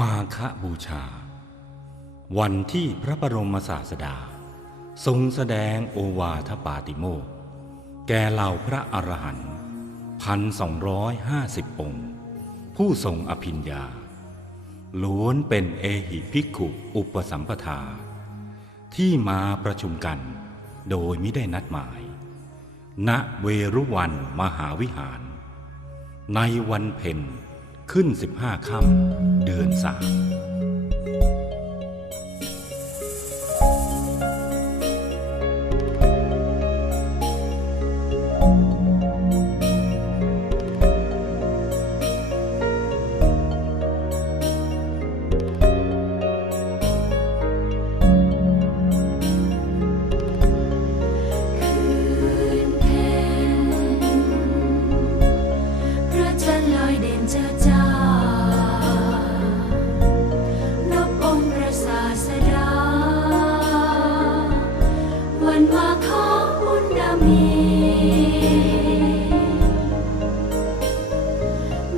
มาคบูชา วันที่พระบรมศาสดา ทรงแสดงโอวาทปาติโมกข์แก่เหล่าพระอรหันต์พันสองร้อยห้าสิบองค์ ผู้ทรงอภิญญา ล้วนเป็นเอหิภิกขุอุปสัมปทา ที่มาประชุมกันโดยมิได้นัดหมาย ณเวรุวันมหาวิหาร ในวันเพ็ญ ขึ้นสิบห้าค่ำเดือนสาม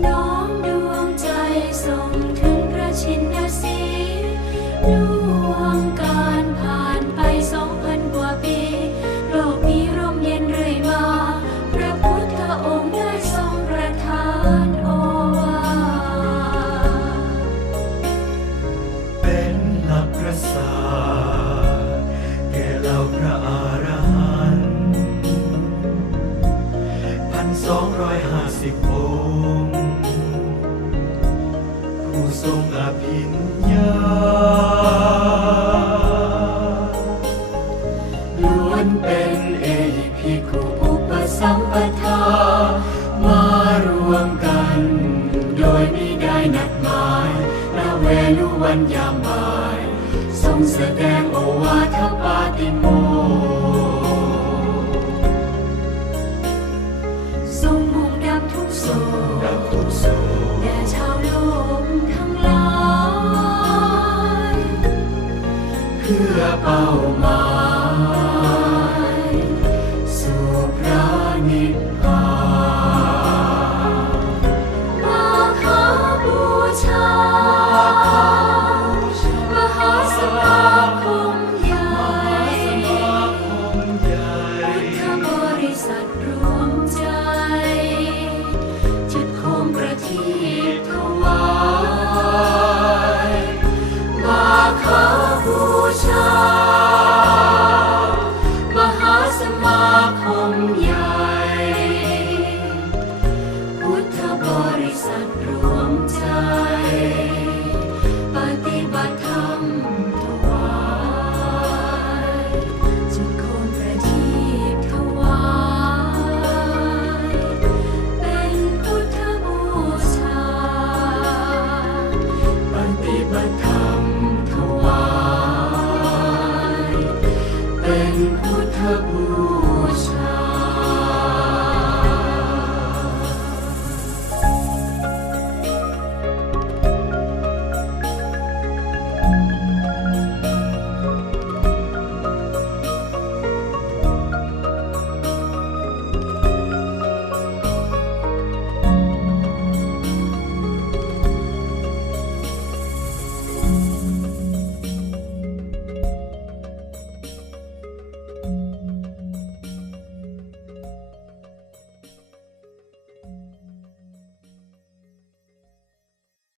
น้อมดวงใจส่งถึงพระชินสี 250องค์ผู้ทรงอภิญญาล้วนเป็นเอพิคุปุปสัมปทามารวมกัน โดยไม่ได้นัดหมายณเวลุวันยามาย ทรงแสดงโอวาทปาติโม เป้าหมายสู่ระนิพานมาาบูชามหาสมาคมใหญ่พุทธบริษัทรวม